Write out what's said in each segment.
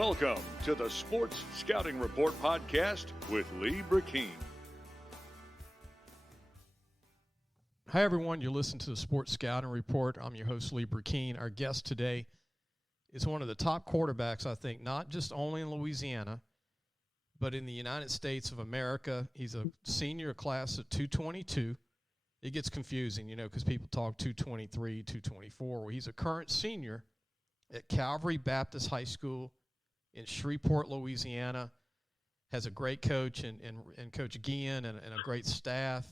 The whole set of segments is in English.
Welcome to the Sports Scouting Report podcast with Lee Brecheen. Hi, everyone. You're listening to the Sports Scouting Report. I'm your host, Lee Brecheen. Our guest today is one of the top quarterbacks, I think, not just only in Louisiana, but in the United States of America. He's a senior class of 222. It gets confusing, because people talk 223, 224. Well, he's a current senior at Calvary Baptist High School in Shreveport, Louisiana. Has a great coach and Coach Guillen and a great staff.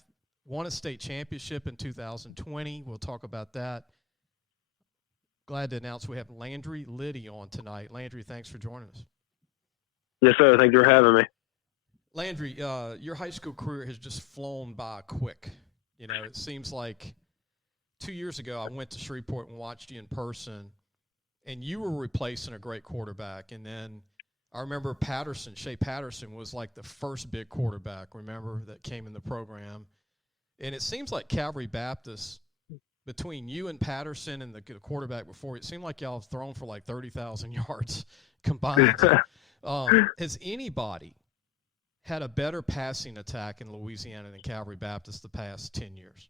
Won a state championship in 2020. We'll talk about that. Glad to announce we have Landry Liddy on tonight. Landry, thanks for joining us. Yes, sir. Thank you for having me. Landry, your high school career has just flown by quick. It seems like 2 years ago I went to Shreveport and watched you in person, and you were replacing a great quarterback. And then I remember Shea Patterson was like the first big quarterback, that came in the program. And it seems like Calvary Baptist, between you and Patterson and the quarterback before, it seemed like y'all have thrown for like 30,000 yards combined. Has anybody had a better passing attack in Louisiana than Calvary Baptist the past 10 years?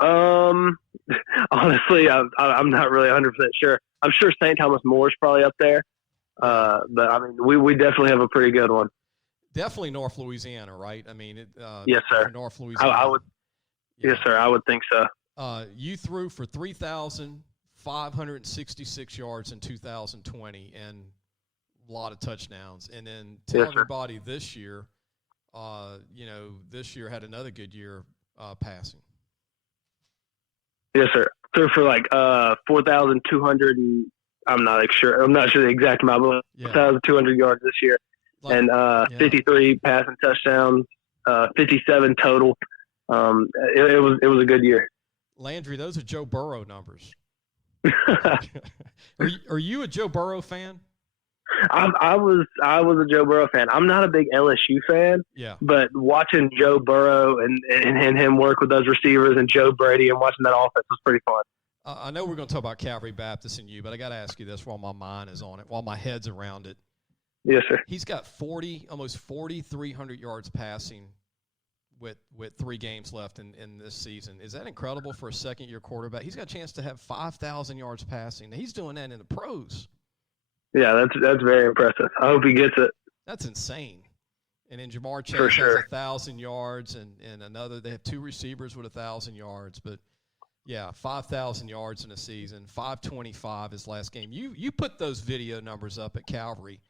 Honestly, I'm not really 100% sure. I'm sure St. Thomas More is probably up there. But, I mean, we definitely have a pretty good one. Definitely North Louisiana, right? Yes, sir. North Louisiana. I would. Yeah. Yes, sir. I would think so. You threw for 3,566 yards in 2020 and a lot of touchdowns. And then tell everybody this year, this year had another good year passing. Yes, sir. Threw for like 4,200 and I'm not sure the exact amount, but 4,200 yards this year. And 53 passing touchdowns, 57 total. It was a good year. Landry, those are Joe Burrow numbers. Are you a Joe Burrow fan? I was a Joe Burrow fan. I'm not a big LSU fan. Yeah. But watching Joe Burrow and him work with those receivers and Joe Brady and watching that offense was pretty fun. I know we're going to talk about Calvary Baptist and you, but I got to ask you this while my mind is on it, while my head's around it. Yes, sir. He's got almost 4,300 yards passing with 3 games left in this season. Is that incredible for a second-year quarterback? He's got a chance to have 5,000 yards passing. Now, he's doing that in the pros. Yeah, that's very impressive. I hope he gets it. That's insane. And then Jamar Chase has 1,000 yards, and another. They have 2 receivers with 1,000 yards, but. Yeah, 5,000 yards in a season, 525 his last game. You put those video numbers up at Calvary.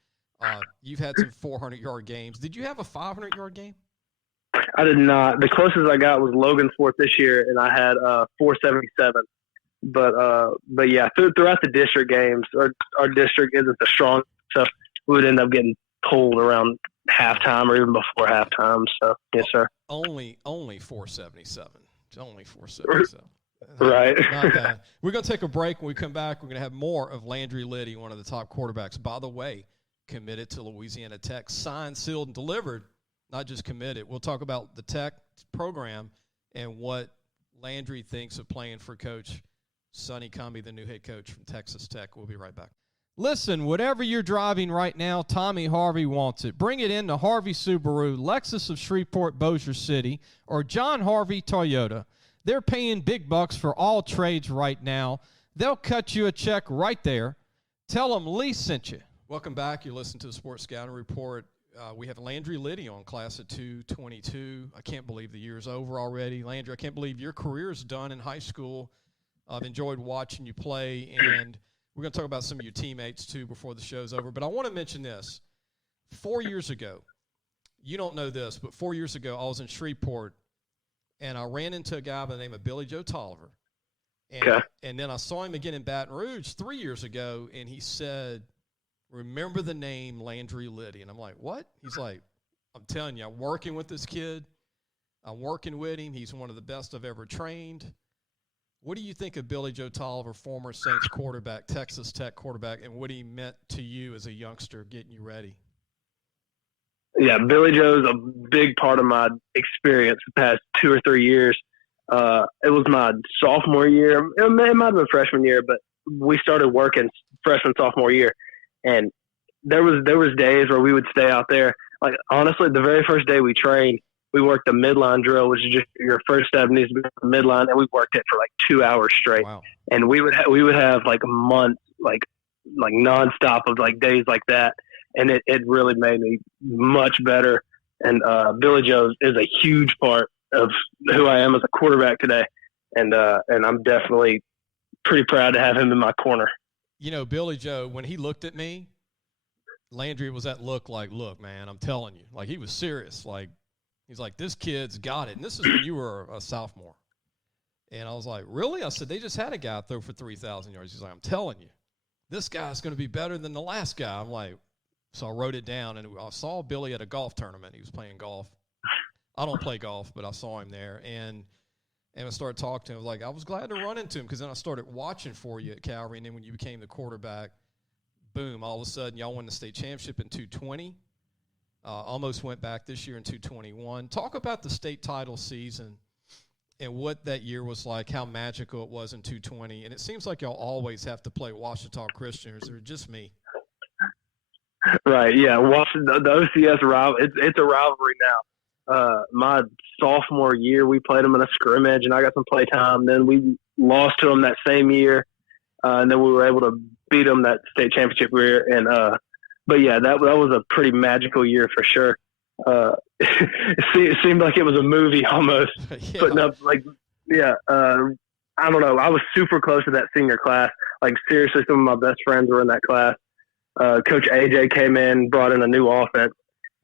You've had some 400-yard games. Did you have a 500-yard game? I did not. The closest I got was Logansport this year, and I had 477. But yeah, throughout the district games, our district isn't the strongest, so we would end up getting pulled around halftime or even before halftime. So yes, sir. Only 477. It's only 477. Right. Not bad. We're going to take a break. When we come back, we're going to have more of Landry Liddy, one of the top quarterbacks. By the way, committed to Louisiana Tech, signed, sealed, and delivered, not just committed. We'll talk about the Tech program and what Landry thinks of playing for Coach Sonny Cumbie, the new head coach from Texas Tech. We'll be right back. Listen, whatever you're driving right now, Tommy Harvey wants it. Bring it in to Harvey Subaru, Lexus of Shreveport, Bossier City, or John Harvey Toyota. They're paying big bucks for all trades right now. They'll cut you a check right there. Tell them Lee sent you. Welcome back. You're listening to the Sports Scouting Report. We have Landry Liddy on, class of 222. I can't believe the year's over already. Landry, I can't believe your career's done in high school. I've enjoyed watching you play, and we're going to talk about some of your teammates, too, before the show's over. But I want to mention this. 4 years ago, you don't know this, but 4 years ago, I was in Shreveport, and I ran into a guy by the name of Billy Joe Tolliver. And then I saw him again in Baton Rouge 3 years ago, and he said, remember the name Landry Liddy. And I'm like, what? He's like, I'm telling you, I'm working with this kid. I'm working with him. He's one of the best I've ever trained. What do you think of Billy Joe Tolliver, former Saints quarterback, Texas Tech quarterback, and what he meant to you as a youngster getting you ready? Yeah, Billy Joe's a big part of my experience the past 2 or 3 years. It was my sophomore year. It might have been freshman year, but we started working freshman, sophomore year. And there was days where we would stay out there. Like, honestly, the very first day we trained, we worked a midline drill, which is just your first step needs to be the midline, and we worked it for like 2 hours straight. Wow. And we would have like months, like nonstop of like days like that, and it really made me much better. And Billy Joe is a huge part of who I am as a quarterback today, and I'm definitely pretty proud to have him in my corner. You know, Billy Joe, when he looked at me, Landry was that look like, look, man, I'm telling you. Like, he was serious. Like, he's like, this kid's got it. And this is when you were a sophomore. And I was like, really? I said, they just had a guy throw for 3,000 yards. He's like, I'm telling you, this guy's going to be better than the last guy. I'm like, so I wrote it down, and I saw Billy at a golf tournament. He was playing golf. I don't play golf, but I saw him there. And I started talking to him. I was glad to run into him because then I started watching for you at Calvary. And then when you became the quarterback, boom, all of a sudden y'all won the state championship in 220. Almost went back this year in 221. Talk about the state title season and what that year was like, how magical it was in 220. And it seems like y'all always have to play Ouachita Christian, or is it just me? Right, yeah. Washington, the OCS rival, it's a rivalry now. My sophomore year, we played them in a scrimmage, and I got some play time. Then we lost to them that same year, and then we were able to beat them that state championship year. And but yeah, that was a pretty magical year for sure. It seemed like it was a movie almost. Yeah. Putting up I don't know. I was super close to that senior class. Like, seriously, some of my best friends were in that class. Coach AJ came in, brought in a new offense,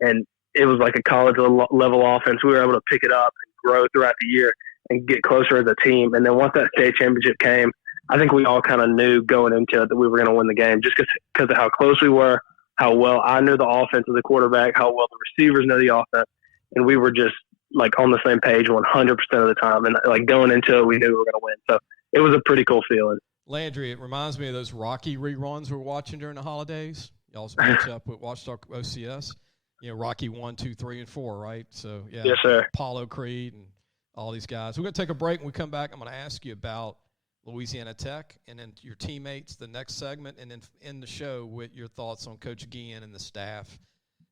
and it was like a college level offense. We were able to pick it up and grow throughout the year and get closer as a team. And then once that state championship came, I think we all kind of knew going into it that we were going to win the game just because of how close we were, how well I knew the offense as a quarterback, how well the receivers know the offense. And we were just like on the same page 100% of the time. And like going into it, we knew we were going to win. So it was a pretty cool feeling. Landry, it reminds me of those Rocky reruns we're watching during the holidays. Y'all's match up with Ouachita OCS. You know, Rocky 1, 2, 3, and 4, right? So, yeah. Yes, sir. Apollo Creed and all these guys. We're going to take a break. When we come back, I'm going to ask you about Louisiana Tech and then your teammates, the next segment, and then end the show with your thoughts on Coach Guillen and the staff.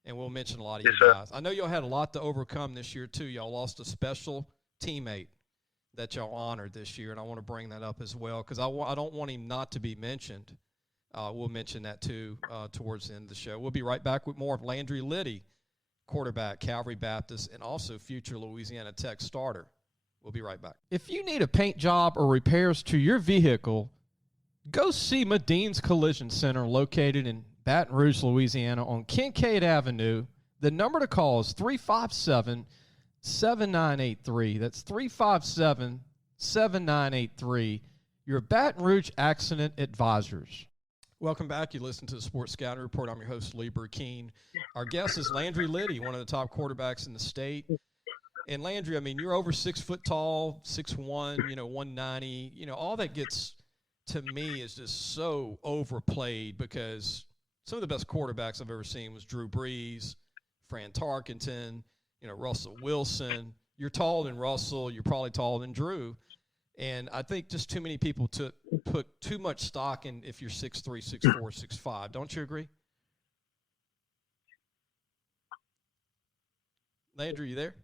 And we'll mention a lot of you guys. I know y'all had a lot to overcome this year, too. Y'all lost a special teammate that y'all honored this year, and I want to bring that up as well because I don't want him not to be mentioned. We'll mention that, too, towards the end of the show. We'll be right back with more of Landry Liddy, quarterback, Calvary Baptist, and also future Louisiana Tech starter. We'll be right back. If you need a paint job or repairs to your vehicle, go see Madine's Collision Center located in Baton Rouge, Louisiana on Kincaid Avenue. The number to call is 357-7983. That's 357-7983. Your Baton Rouge Accident Advisors. Welcome back. You listen to the Sports Scouting Report. I'm your host, Lee Brecheen. Our guest is Landry Liddy, one of the top quarterbacks in the state. And Landry, I mean, you're over 6 foot tall, 6'1", 190. All that gets to me is just so overplayed because some of the best quarterbacks I've ever seen was Drew Brees, Fran Tarkenton, Russell Wilson. You're taller than Russell. You're probably taller than Drew. And I think just too many people put too much stock in if you're 6'3", 6'4", 6'5". Don't you agree? Landry, you there?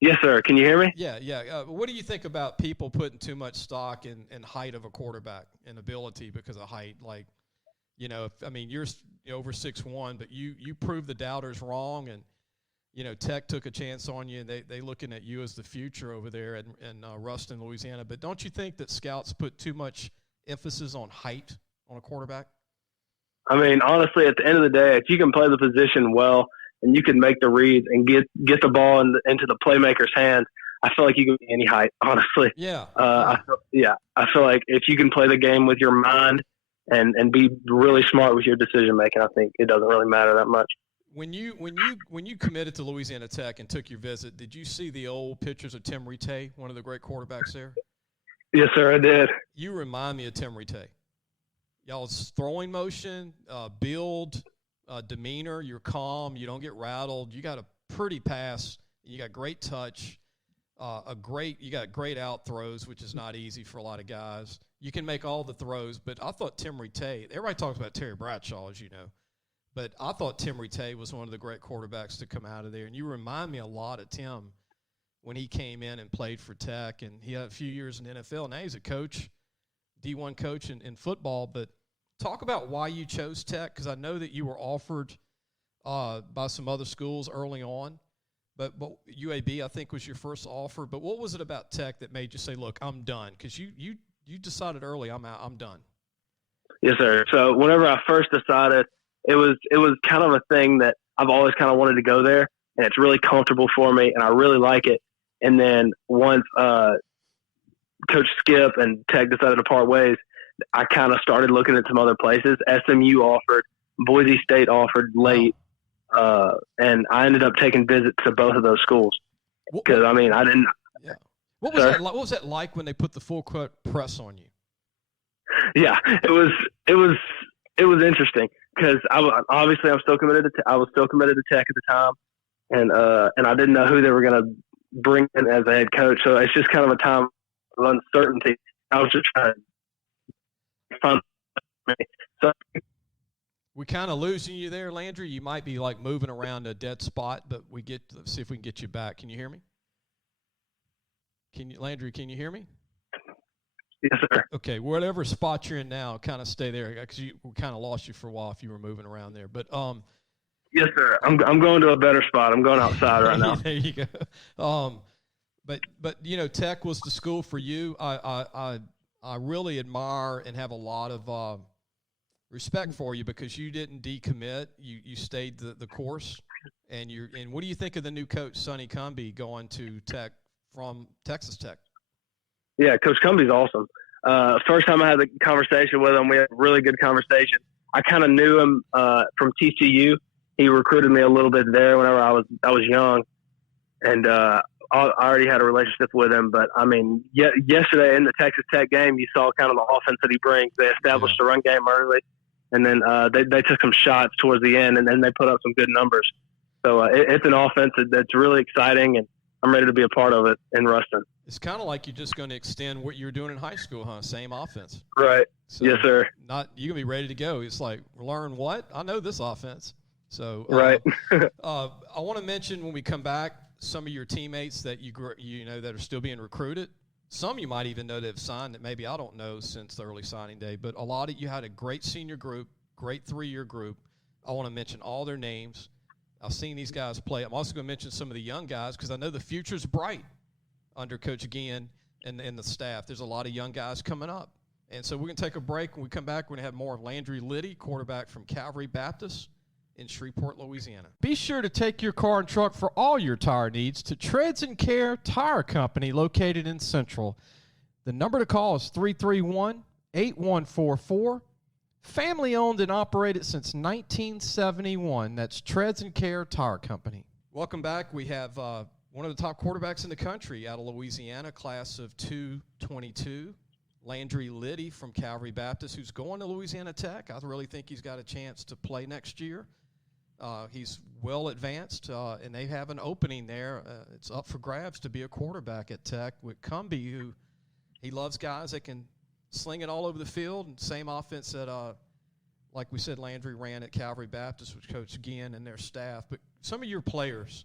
Yes, sir. Can you hear me? Yeah. What do you think about people putting too much stock in height of a quarterback and ability because of height? Like, you're over 6'1", but you proved the doubters wrong, and Tech took a chance on you, and they looking at you as the future over there in Ruston, Louisiana. But don't you think that scouts put too much emphasis on height on a quarterback? I mean, honestly, at the end of the day, if you can play the position well and you can make the reads and get the ball into the playmaker's hands, I feel like you can be any height, honestly. Yeah. I feel like if you can play the game with your mind and be really smart with your decision making, I think it doesn't really matter that much. When you committed to Louisiana Tech and took your visit, did you see the old pictures of Tim Rite, one of the great quarterbacks there? Yes, sir, I did. You remind me of Tim Rite. Y'all's throwing motion, build, demeanor, you're calm, you don't get rattled, you got a pretty pass, you got great touch, you got great out throws, which is not easy for a lot of guys. You can make all the throws, but I thought Tim Rite, everybody talks about Terry Bradshaw, as you know. But I thought Tim Rattay was one of the great quarterbacks to come out of there. And you remind me a lot of Tim when he came in and played for Tech. And he had a few years in the NFL. Now he's a coach, D1 coach in football. But talk about why you chose Tech, because I know that you were offered by some other schools early on. But UAB, I think, was your first offer. But what was it about Tech that made you say, look, I'm done? Because you decided early, I'm out, I'm done. Yes, sir. So whenever I first decided, it was kind of a thing that I've always kind of wanted to go there, and it's really comfortable for me, and I really like it. And then once Coach Skip and Tech decided to part ways, I kind of started looking at some other places. SMU offered, Boise State offered late, and I ended up taking visits to both of those schools because I didn't. Yeah. What was that like when they put the full court press on you? Yeah, it was interesting because obviously I was still committed to Tech at the time, and I didn't know who they were going to bring in as a head coach. So it's just kind of a time of uncertainty. I was just trying to find. So we kind of losing you there, Landry. You might be like moving around a dead spot, but let's see if we can get you back. Can you hear me? Landry, can you hear me? Yes, sir. Okay, whatever spot you're in now, kind of stay there because we kind of lost you for a while if you were moving around there. But yes, sir. I'm going to a better spot. I'm going outside right now. There you go. But Tech was the school for you. I really admire and have a lot of respect for you because you didn't decommit. You stayed the course. And what do you think of the new coach Sonny Cumbie going to Tech from Texas Tech? Yeah, Coach Cumbie's awesome. First time I had the conversation with him, we had a really good conversation. I kind of knew him from TCU. He recruited me a little bit there whenever I was young, and I already had a relationship with him. But yesterday in the Texas Tech game, you saw kind of the offense that he brings. They established a run game early, and then they took some shots towards the end, and then they put up some good numbers. So it's an offense that's really exciting, and I'm ready to be a part of it in Ruston. It's kind of like you're just going to extend what you were doing in high school, huh? Same offense. Right. So yes, sir. You're going to be ready to go. It's like, learn what? I know this offense. So right. I want to mention when we come back some of your teammates that you know that are still being recruited. Some you might even know that have signed that maybe I don't know since the early signing day. But a lot of you had a great senior group, great 3-year group. I want to mention all their names. I've seen these guys play. I'm also going to mention some of the young guys because I know the future's bright under Coach Guillen and the staff. There's a lot of young guys coming up. And so we're going to take a break. When we come back, we're going to have more of Landry Liddy, quarterback from Calvary Baptist in Shreveport, Louisiana. Be sure to take your car and truck for all your tire needs to Treads and Care Tire Company located in Central. The number to call is 331-8144. Family owned and operated since 1971. That's Treads and Care Tire Company. Welcome back. We have one of the top quarterbacks in the country out of Louisiana, class of 2022, Landry Liddy from Calvary Baptist, who's going to Louisiana Tech. I really think he's got a chance to play next year. He's well advanced, and they have an opening there. It's up for grabs to be a quarterback at Tech with Cumbie, who he loves guys that can sling it all over the field. And same offense that, like we said, Landry ran at Calvary Baptist with Coach Guillen and their staff. But some of your players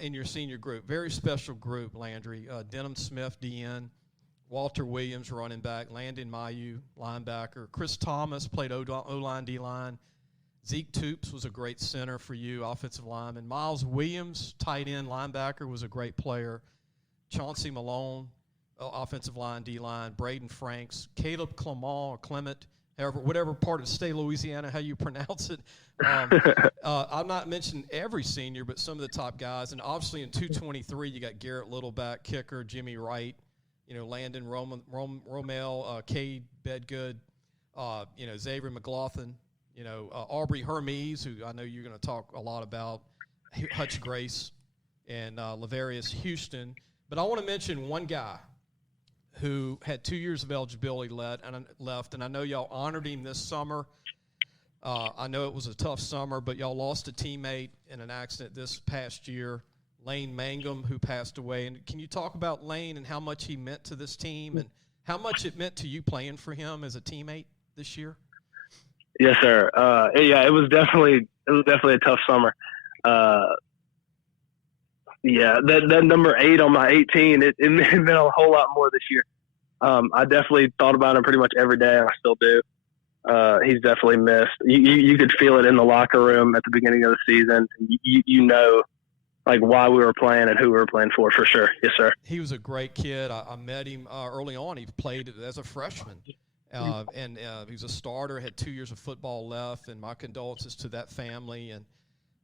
in your senior group, very special group, Landry. Denham Smith, DN. Walter Williams, running back. Landon Mayu, linebacker. Chris Thomas played O-line, D-line. Zeke Toops was a great center for you, offensive lineman. Miles Williams, tight end, linebacker, was a great player. Chauncey Malone, offensive line, D-line. Braden Franks. Caleb Clement, whatever part of the state of Louisiana, how you pronounce it. I'm not mentioning every senior, but some of the top guys. And obviously in 223, you got Garrett Littleback, kicker, Jimmy Wright, Landon Romel, Cade Bedgood, Xavier McLaughlin, Aubrey Hermes, who I know you're going to talk a lot about, Hutch Grace, and Lavarius Houston. But I want to mention one guy who had 2 years of eligibility left, and I know y'all honored him this summer. I know it was a tough summer, but y'all lost a teammate in an accident this past year, Lane Mangum, who passed away. And can you talk about Lane and how much he meant to this team and how much it meant to you playing for him as a teammate this year? Yes, sir. Yeah, it was definitely a tough summer. Yeah, that number 8 on my 18, it meant a whole lot more this year. I definitely thought about him pretty much every day, and I still do. He's definitely missed. You could feel it in the locker room at the beginning of the season. You know, like why we were playing and who we were playing for sure. Yes, sir. He was a great kid. I met him early on. He played as a freshman, and he was a starter, had 2 years of football left, and my condolences to that family. And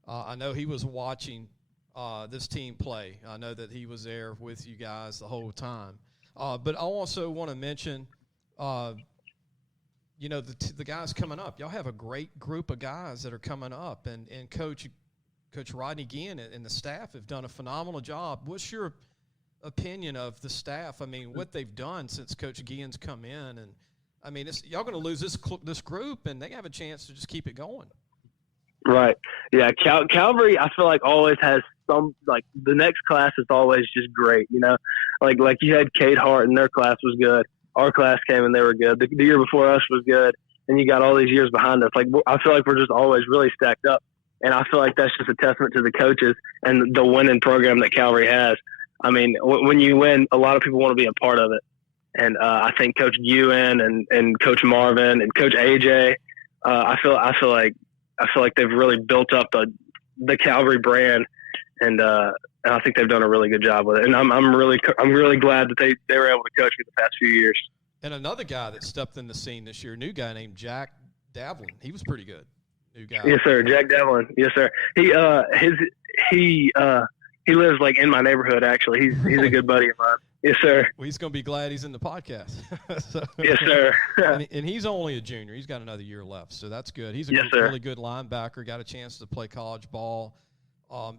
I know he was watching this team play. I know that he was there with you guys the whole time. But I also want to mention, the guys coming up. Y'all have a great group of guys that are coming up, and Coach Rodney Guillen and the staff have done a phenomenal job. What's your opinion of the staff? I mean, what they've done since Coach Guillen's come in, and I mean, y'all going to lose this group, and they have a chance to just keep it going. Right. Yeah. Calvary, I feel like always has some, like the next class is always just great. You know, like you had Kate Hart and their class was good. Our class came and they were good. The year before us was good. And you got all these years behind us. Like, I feel like we're just always really stacked up. And I feel like that's just a testament to the coaches and the winning program that Calvary has. I mean, when you win, a lot of people want to be a part of it. And I think Coach Guillen and Coach Marvin and Coach AJ, I feel like they've really built up the Calvary brand, and I think they've done a really good job with it. And I'm really glad that they were able to coach me the past few years. And another guy that stepped in the scene this year, a new guy named Jack Davlin. He was pretty good. New guy. Yes, sir. Jack Davlin. Yes, sir. He lives like in my neighborhood. Actually, he's really? A good buddy of mine. Yes, sir. Well, he's going to be glad he's in the podcast. So, yes, sir. and he's only a junior. He's got another year left, so that's good. He's a really good linebacker, got a chance to play college ball.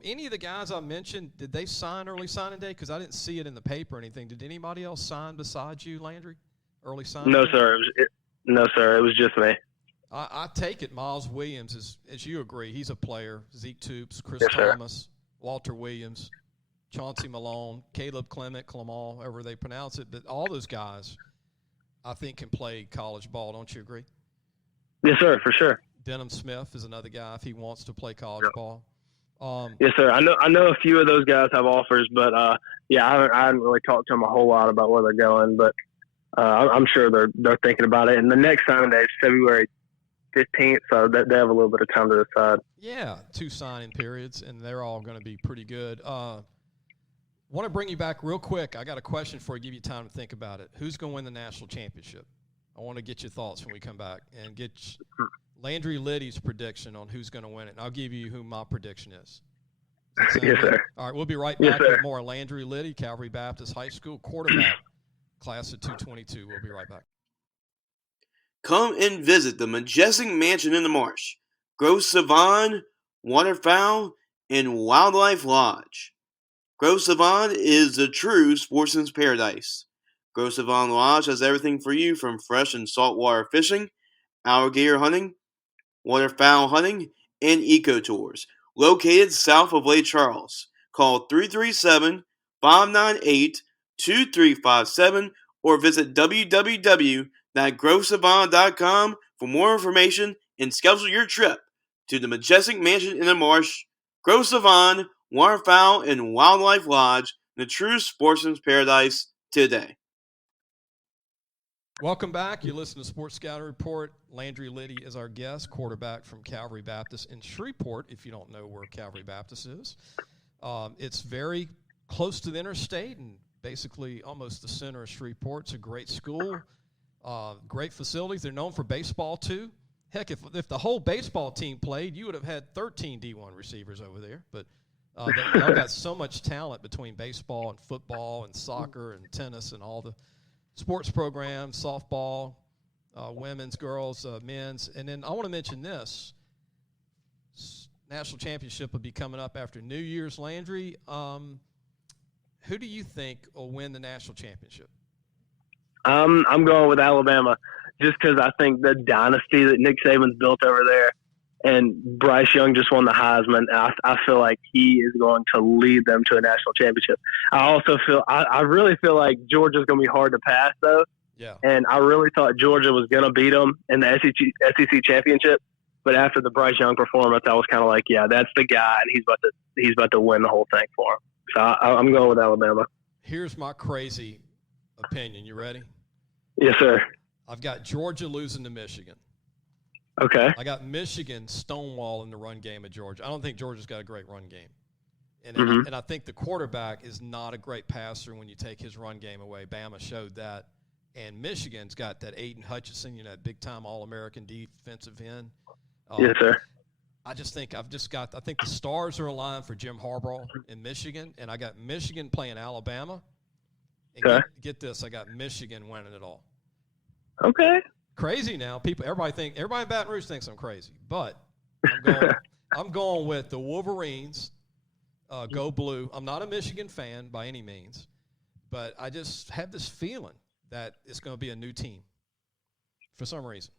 Any of the guys I mentioned, did they sign early signing day? Because I didn't see it in the paper or anything. Did anybody else sign besides you, Landry, early signing No, day? sir. No, sir. It was just me. I take it Miles Williams, as you agree, he's a player. Zeke Toops, Chris yes, Thomas, Walter Williams, Chauncey Malone, Caleb Clement, however they pronounce it. But all those guys, I think, can play college ball. Don't you agree? Yes, sir, for sure. Denham Smith is another guy if he wants to play college ball. Yes, sir. I know a few of those guys have offers, but I haven't really talked to them a whole lot about where they're going. But I'm sure they're thinking about it. And the next signing day is February 15th, so they have a little bit of time to decide. Yeah, 2 signing periods, and they're all going to be pretty good. Want to bring you back real quick. I got a question for you, give you time to think about it. Who's going to win the national championship? I want to get your thoughts when we come back and get Landry Liddy's prediction on who's going to win it. And I'll give you who my prediction is. Yes, sir. All right, we'll be right back with more Landry Liddy, Calvary Baptist High School quarterback, class of 222. We'll be right back. Come and visit the majestic mansion in the marsh, Gros Savon, Waterfowl, and Wildlife Lodge. Gros Savon is the true sportsman's paradise. Gros Savon Lodge has everything for you from fresh and saltwater fishing, alligator hunting, waterfowl hunting, and eco tours. Located south of Lake Charles. Call 337-598-2357 or visit www.grossavon.com for more information and schedule your trip to the majestic mansion in the marsh, Gros Savon, Waterfowl, and Wildlife Lodge, the true sportsman's paradise today. Welcome back. You listen to Sports Scouting Report. Landry Liddy is our guest, quarterback from Calvary Baptist in Shreveport, if you don't know where Calvary Baptist is. It's very close to the interstate and basically almost the center of Shreveport. It's a great school, great facilities. They're known for baseball, too. Heck, if the whole baseball team played, you would have had 13 D1 receivers over there. But they've got so much talent between baseball and football and soccer and tennis and all the sports programs, softball, women's, girls, men's. And then I want to mention this. National championship will be coming up after New Year's, Landry. Who do you think will win the national championship? I'm going with Alabama just because I think the dynasty that Nick Saban's built over there, and Bryce Young just won the Heisman. And I feel like he is going to lead them to a national championship. I also feel I really feel like Georgia's going to be hard to pass, though. Yeah. And I really thought Georgia was going to beat them in the SEC championship. But after the Bryce Young performance, I was kind of like, yeah, that's the guy, and he's about to win the whole thing for him. So I'm going with Alabama. Here's my crazy opinion. You ready? Yes, sir. I've got Georgia losing to Michigan. Okay. I got Michigan stonewalling the run game of Georgia. I don't think Georgia's got a great run game. And, and I think the quarterback is not a great passer when you take his run game away. Bama showed that. And Michigan's got that Aiden Hutchinson, that big-time All-American defensive end. Yes, sir. I think the stars are aligned for Jim Harbaugh in Michigan, and I got Michigan playing Alabama. And okay. Get this, I got Michigan winning it all. Okay. Crazy now. Everybody in Baton Rouge thinks I'm crazy, but I'm going with the Wolverines. Go Blue. I'm not a Michigan fan by any means, but I just have this feeling that it's going to be a new team for some reason.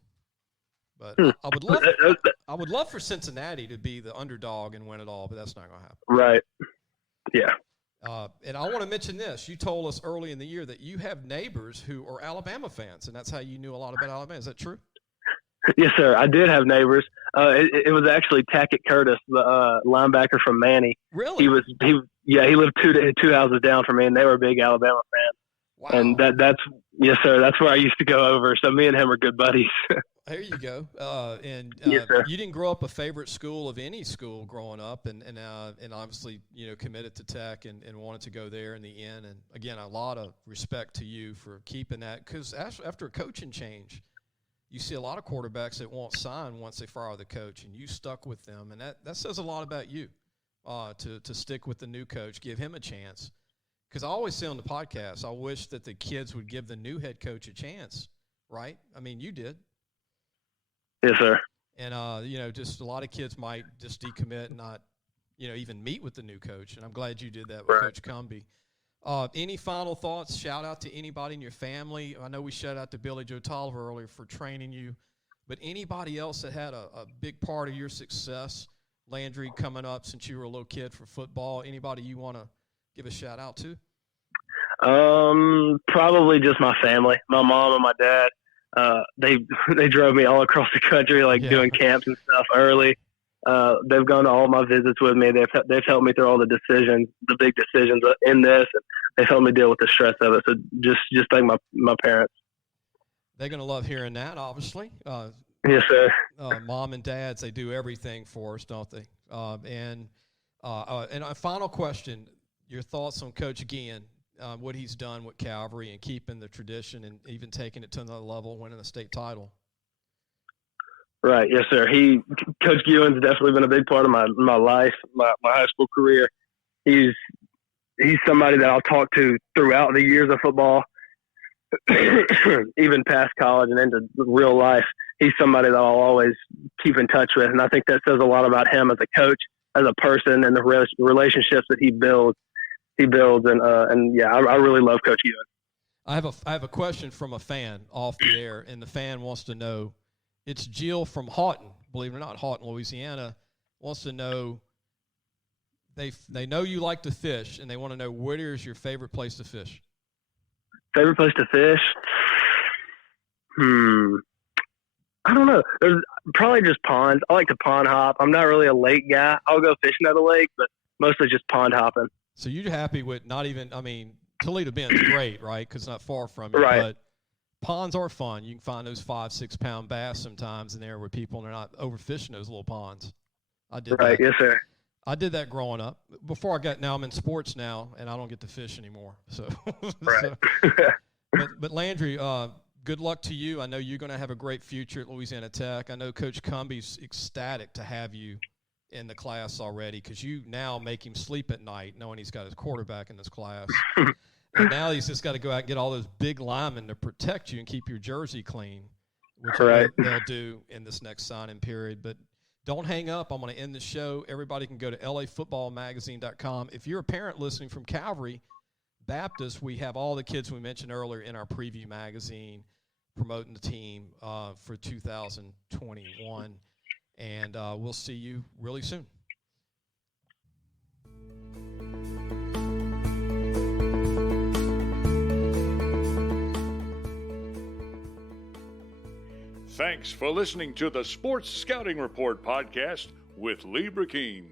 But I would love for Cincinnati to be the underdog and win it all, but that's not going to happen. Right. Yeah. And I want to mention this. You told us early in the year that you have neighbors who are Alabama fans, and that's how you knew a lot about Alabama. Is that true? Yes, sir. I did have neighbors. It was actually Tackett Curtis, the linebacker from Manny. Really? He lived two houses down from me, and they were a big Alabama fan. Wow. And that's yes, sir. That's where I used to go over. So me and him are good buddies. There you go. Yes, sir. You didn't grow up a favorite school of any school growing up, and obviously committed to Tech and wanted to go there in the end. And again, a lot of respect to you for keeping that, because after a coaching change, you see a lot of quarterbacks that won't sign once they fire the coach, and you stuck with them, and that says a lot about you to stick with the new coach, give him a chance. Because I always say on the podcast, I wish that the kids would give the new head coach a chance, right? I mean, you did. Yes, sir. And, just a lot of kids might just decommit and not, even meet with the new coach. And I'm glad you did that with right. Coach Cumbie. Any final thoughts? Shout out to anybody in your family. I know we shout out to Billy Joe Tolliver earlier for training you. But anybody else that had a big part of your success, Landry, coming up since you were a little kid for football, anybody you want to give a shout out to? Probably just my family, my mom and my dad. They drove me all across the country, doing camps and stuff early. They've gone to all my visits with me. They've helped me through all the decisions, the big decisions in this, and they've helped me deal with the stress of it. So just thank my parents. They're going to love hearing that, obviously. Yes, sir. Mom and dads, they do everything for us, don't they? And a final question. Your thoughts on Coach Guillen, what he's done with Calvary and keeping the tradition and even taking it to another level, winning a state title. Right. Yes, sir. Coach Guillen's definitely been a big part of my life, my high school career. He's somebody that I'll talk to throughout the years of football, even past college and into real life. He's somebody that I'll always keep in touch with. And I think that says a lot about him as a coach, as a person, and the relationships that he builds. And yeah, I really love Coach Guillen. I have a question from a fan off the air, and the fan wants to know. It's Jill from Houghton, believe it or not, Houghton, Louisiana, wants to know. They know you like to fish, and they want to know where is your favorite place to fish. Favorite place to fish? I don't know. There's probably just ponds. I like to pond hop. I'm not really a lake guy. I'll go fishing at a lake, but mostly just pond hopping. So you're happy with Toledo Bend's great, right? Because it's not far from you. Right. But ponds are fun. You can find those 5-6 pound bass sometimes in there with people, and they're not overfishing those little ponds. I did right. that. Yes, sir. I did that growing up. Now I'm in sports now, and I don't get to fish anymore. So, right. but Landry, good luck to you. I know you're going to have a great future at Louisiana Tech. I know Coach Cumbie's ecstatic to have you in the class already, because you now make him sleep at night knowing he's got his quarterback in this class. And now he's just got to go out and get all those big linemen to protect you and keep your jersey clean, which right. they'll do in this next signing period. But don't hang up. I'm going to end the show. Everybody can go to lafootballmagazine.com. If you're a parent listening from Calvary Baptist, we have all the kids we mentioned earlier in our preview magazine promoting the team for 2021. And we'll see you really soon. Thanks for listening to the Sports Scouting Report podcast with Lee Brecheen.